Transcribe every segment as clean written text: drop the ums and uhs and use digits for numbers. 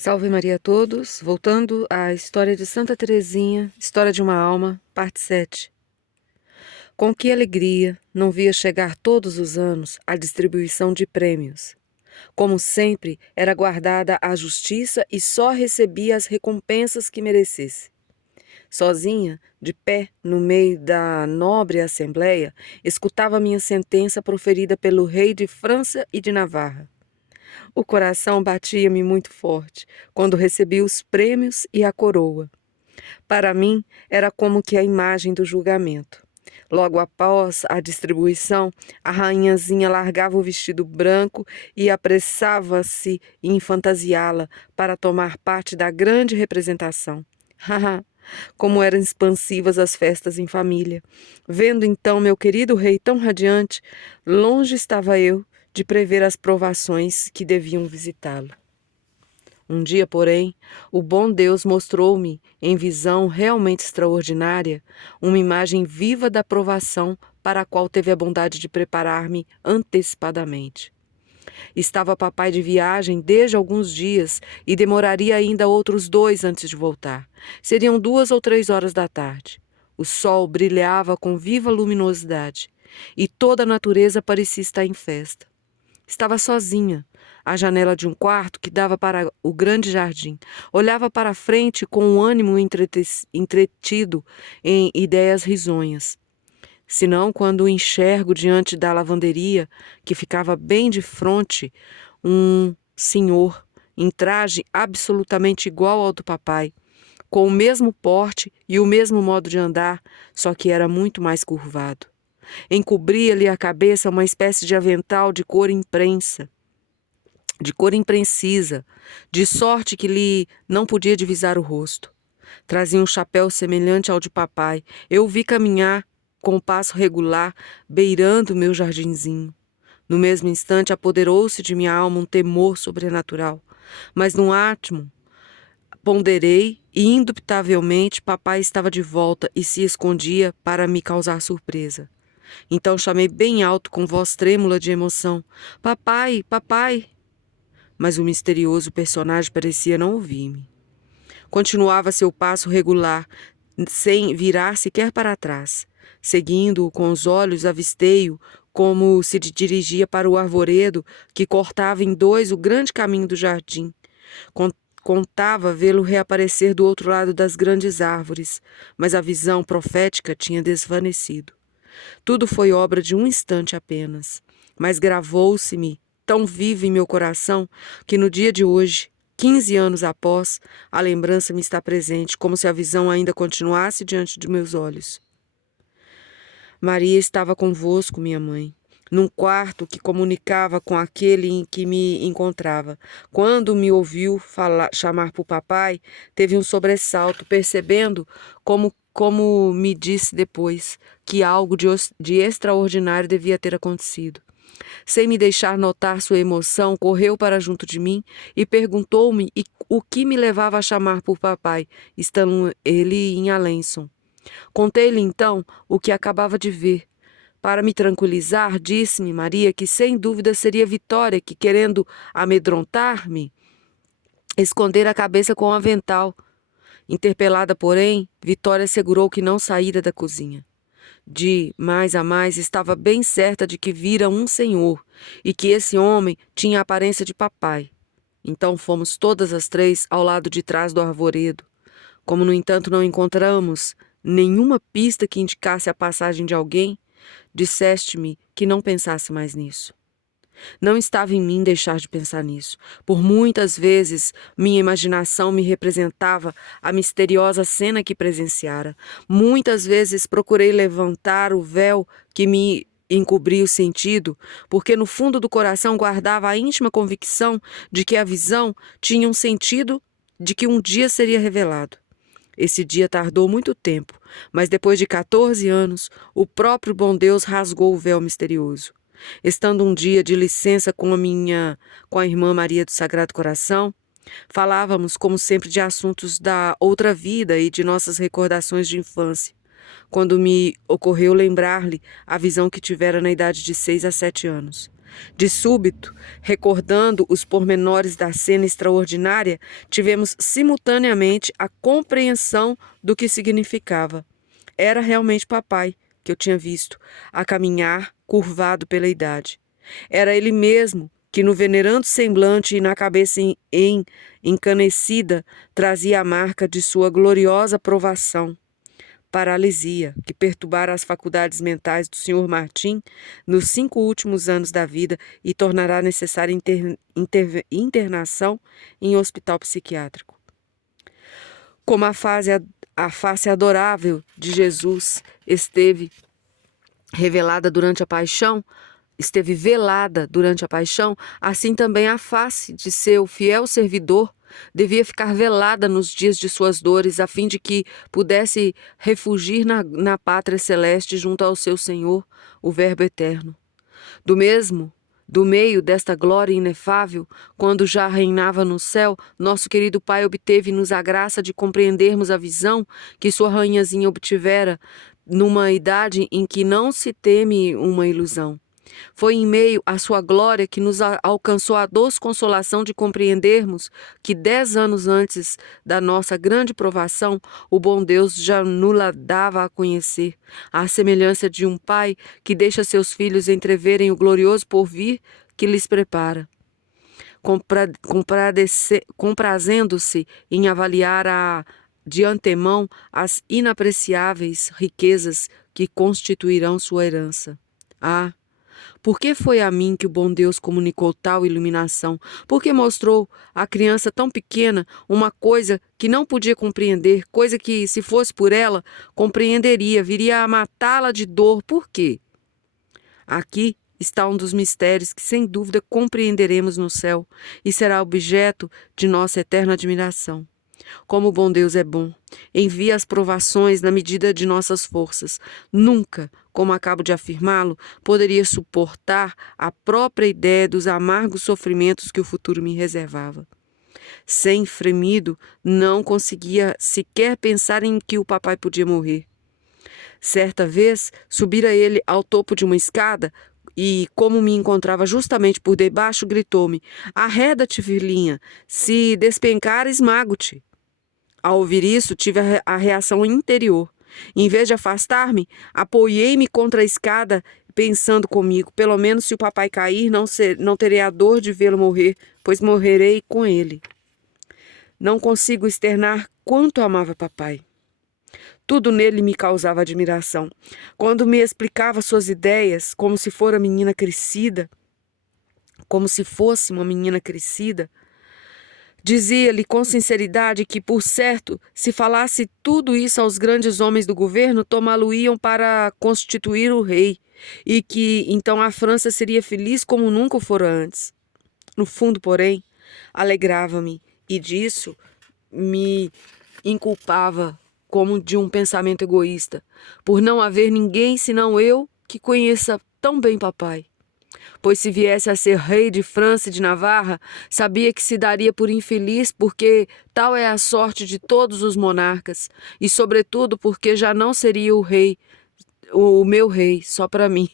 Salve Maria a todos, voltando à história de Santa Teresinha, História de uma Alma, parte 7. Com que alegria não via chegar todos os anos a distribuição de prêmios. Como sempre, era guardada a justiça e só recebia as recompensas que merecesse. Sozinha, de pé, no meio da nobre assembleia, escutava minha sentença proferida pelo rei de França e de Navarra. O coração batia-me muito forte quando recebi os prêmios e a coroa. Para mim, era como que a imagem do julgamento. Logo após a distribuição, a rainhazinha largava o vestido branco e apressava-se em fantasiá-la para tomar parte da grande representação. Haha! Como eram expansivas as festas em família. Vendo então meu querido rei tão radiante, longe estava eu de prever as provações que deviam visitá-lo. Um dia, porém, o bom Deus mostrou-me, em visão realmente extraordinária, uma imagem viva da provação para a qual teve a bondade de preparar-me antecipadamente. Estava papai de viagem desde alguns dias e demoraria ainda outros 2 antes de voltar. Seriam 2 ou 3 horas da tarde. O sol brilhava com viva luminosidade e toda a natureza parecia estar em festa. Estava sozinha, à janela de um quarto que dava para o grande jardim. Olhava para a frente com um ânimo entretido em ideias risonhas. Senão, quando enxergo diante da lavanderia, que ficava bem de frente, um senhor em traje absolutamente igual ao do papai, com o mesmo porte e o mesmo modo de andar, só que era muito mais curvado. Encobria-lhe a cabeça uma espécie de avental de cor imprecisa, de sorte que lhe não podia divisar o rosto. Trazia um chapéu semelhante ao de papai. Eu o vi caminhar com o passo regular, beirando o meu jardinzinho. No mesmo instante apoderou-se de minha alma um temor sobrenatural. Mas num átomo ponderei e indubitavelmente papai estava de volta e se escondia para me causar surpresa. Então chamei bem alto com voz trêmula de emoção: "Papai, papai!" Mas o misterioso personagem parecia não ouvir-me. Continuava seu passo regular, sem virar sequer para trás. Seguindo-o com os olhos, avistei-o como se dirigia para o arvoredo que cortava em 2 o grande caminho do jardim. Contava vê-lo reaparecer do outro lado das grandes árvores, mas a visão profética tinha desvanecido. Tudo foi obra de um instante apenas, mas gravou-se-me tão vivo em meu coração que no dia de hoje, 15 anos após, a lembrança me está presente, como se a visão ainda continuasse diante de meus olhos. Maria estava convosco, minha mãe, num quarto que comunicava com aquele em que me encontrava. Quando me ouviu chamar por papai, teve um sobressalto, percebendo, como me disse depois, que algo de extraordinário devia ter acontecido. Sem me deixar notar sua emoção, correu para junto de mim e perguntou-me o que me levava a chamar por papai, estando ele em Alençon. Contei-lhe então o que acabava de ver. Para me tranquilizar, disse-me Maria que sem dúvida seria Vitória que, querendo amedrontar-me, escondera a cabeça com o avental. Interpelada, porém, Vitória assegurou que não saíra da cozinha. De mais a mais, estava bem certa de que vira um senhor e que esse homem tinha a aparência de papai. Então fomos todas as 3 ao lado de trás do arvoredo. Como, no entanto, não encontramos nenhuma pista que indicasse a passagem de alguém, disseste-me que não pensasse mais nisso. Não estava em mim deixar de pensar nisso. Por muitas vezes, minha imaginação me representava a misteriosa cena que presenciara. Muitas vezes procurei levantar o véu que me encobria o sentido, porque no fundo do coração guardava a íntima convicção de que a visão tinha um sentido, de que um dia seria revelado. Esse dia tardou muito tempo, mas depois de 14 anos, o próprio bom Deus rasgou o véu misterioso. Estando um dia de licença com a irmã Maria do Sagrado Coração, falávamos, como sempre, de assuntos da outra vida e de nossas recordações de infância, quando me ocorreu lembrar-lhe a visão que tivera na idade de 6 a 7 anos. De súbito, recordando os pormenores da cena extraordinária, tivemos simultaneamente a compreensão do que significava. Era realmente papai que eu tinha visto, a caminhar, curvado pela idade. Era ele mesmo que, no venerando semblante e na cabeça encanecida, trazia a marca de sua gloriosa provação. Paralisia, que perturbara as faculdades mentais do Sr. Martim nos 5 últimos anos da vida e tornará necessária internação em hospital psiquiátrico. Como a face adorável de Jesus esteve velada durante a paixão, assim também a face de seu fiel servidor devia ficar velada nos dias de suas dores, a fim de que pudesse refugir na pátria celeste junto ao seu Senhor, o Verbo eterno. Do meio desta glória inefável, quando já reinava no céu, nosso querido Pai obteve-nos a graça de compreendermos a visão que sua rainhazinha obtivera numa idade em que não se teme uma ilusão. Foi em meio à sua glória que nos alcançou a doce consolação de compreendermos que 10 anos antes da nossa grande provação, o bom Deus já nos dava a conhecer, à semelhança de um pai que deixa seus filhos entreverem o glorioso porvir que lhes prepara, comprazendo-se em avaliar de antemão as inapreciáveis riquezas que constituirão sua herança. Ah! Por que foi a mim que o bom Deus comunicou tal iluminação? Por que mostrou à criança tão pequena uma coisa que não podia compreender, coisa que, se fosse por ela, compreenderia, viria a matá-la de dor? Por quê? Aqui está um dos mistérios que, sem dúvida, compreenderemos no céu e será objeto de nossa eterna admiração. Como o bom Deus é bom, envia as provações na medida de nossas forças. Nunca, como acabo de afirmá-lo, poderia suportar a própria ideia dos amargos sofrimentos que o futuro me reservava. Sem fremido, não conseguia sequer pensar em que o papai podia morrer. Certa vez, subira ele ao topo de uma escada e, como me encontrava justamente por debaixo, gritou-me: "Arreda-te, filhinha, se despencar, esmago-te." Ao ouvir isso, tive a reação interior. Em vez de afastar-me, apoiei-me contra a escada, pensando comigo: pelo menos se o papai cair, não terei a dor de vê-lo morrer, pois morrerei com ele. Não consigo externar quanto amava papai. Tudo nele me causava admiração. Quando me explicava suas ideias, como se fosse uma menina crescida, dizia-lhe com sinceridade que, por certo, se falasse tudo isso aos grandes homens do governo, tomá-lo-iam para constituir o rei, e que então a França seria feliz como nunca o fora antes. No fundo, porém, alegrava-me, e disso me inculpava como de um pensamento egoísta, por não haver ninguém senão eu que conheça tão bem papai. Pois se viesse a ser rei de França e de Navarra, sabia que se daria por infeliz, porque tal é a sorte de todos os monarcas, e sobretudo porque já não seria o meu rei, só para mim.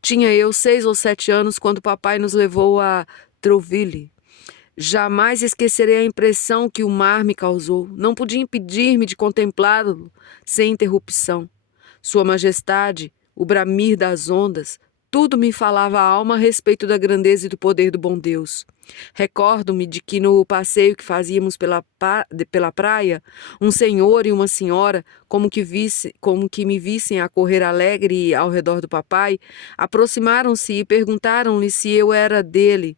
Tinha eu 6 ou 7 anos quando papai nos levou a Trouville. Jamais esquecerei a impressão que o mar me causou. Não podia impedir-me de contemplá-lo sem interrupção. Sua majestade, o bramir das ondas, tudo me falava a alma a respeito da grandeza e do poder do bom Deus. Recordo-me de que no passeio que fazíamos pela praia, um senhor e uma senhora, como que me vissem a correr alegre ao redor do papai, aproximaram-se e perguntaram-lhe se eu era dele,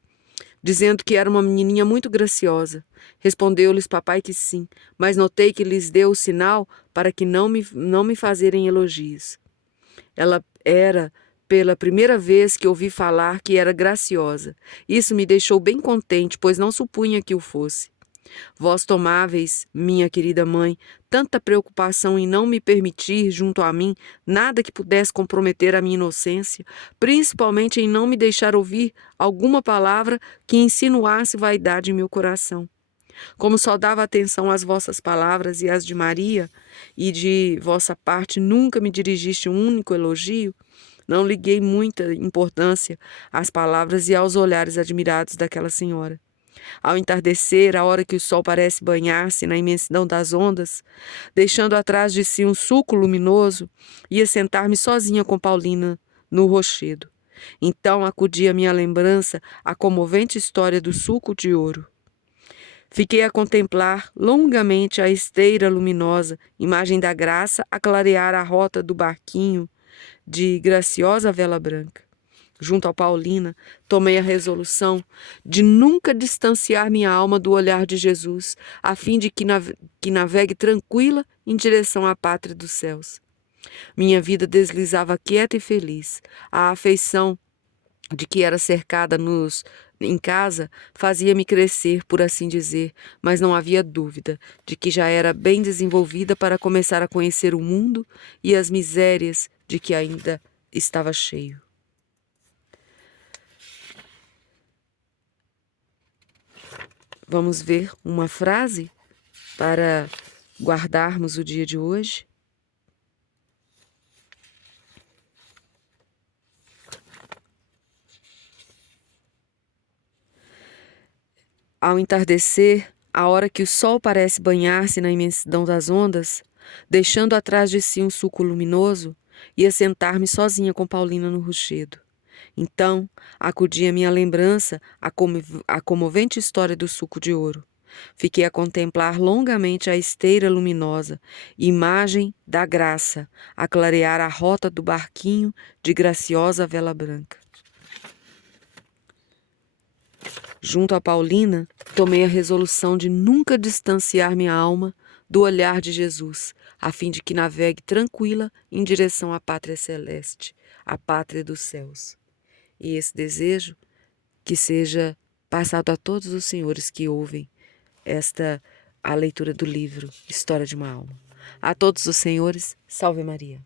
dizendo que era uma menininha muito graciosa. Respondeu-lhes papai que sim, mas notei que lhes deu o sinal para que não me fazerem elogios. Ela era pela primeira vez que ouvi falar que era graciosa. Isso me deixou bem contente, pois não supunha que o fosse. Vós tomáveis, minha querida mãe, tanta preocupação em não me permitir, junto a mim, nada que pudesse comprometer a minha inocência, principalmente em não me deixar ouvir alguma palavra que insinuasse vaidade em meu coração. Como só dava atenção às vossas palavras e às de Maria, e de vossa parte nunca me dirigiste um único elogio, Não liguei muita importância às palavras e aos olhares admirados daquela senhora. Ao entardecer, a hora que o sol parece banhar-se na imensidão das ondas, deixando atrás de si um sulco luminoso, ia sentar-me sozinha com Paulina no rochedo. Então acudi à minha lembrança a comovente história do sulco de ouro. Fiquei a contemplar longamente a esteira luminosa, imagem da graça, a clarear a rota do barquinho de graciosa vela branca. Junto a Paulina, tomei a resolução de nunca distanciar minha alma do olhar de Jesus, a fim de que navegue tranquila em direção à pátria dos céus. Minha vida deslizava quieta e feliz. A afeição de que era cercada em casa fazia-me crescer, por assim dizer, mas não havia dúvida de que já era bem desenvolvida para começar a conhecer o mundo e as misérias de que ainda estava cheio. Vamos ver uma frase para guardarmos o dia de hoje. Ao entardecer, a hora que o sol parece banhar-se na imensidão das ondas, deixando atrás de si um sulco luminoso, ia sentar-me sozinha com Paulina no rochedo. Então, acudi à minha lembrança a comovente história do sulco de ouro. Fiquei a contemplar longamente a esteira luminosa, imagem da graça, a clarear a rota do barquinho de graciosa vela branca. Junto a Paulina, tomei a resolução de nunca distanciar minha alma do olhar de Jesus, a fim de que navegue tranquila em direção à pátria celeste, à pátria dos céus. E esse desejo que seja passado a todos os senhores que ouvem a leitura do livro História de uma Alma. A todos os senhores, salve Maria.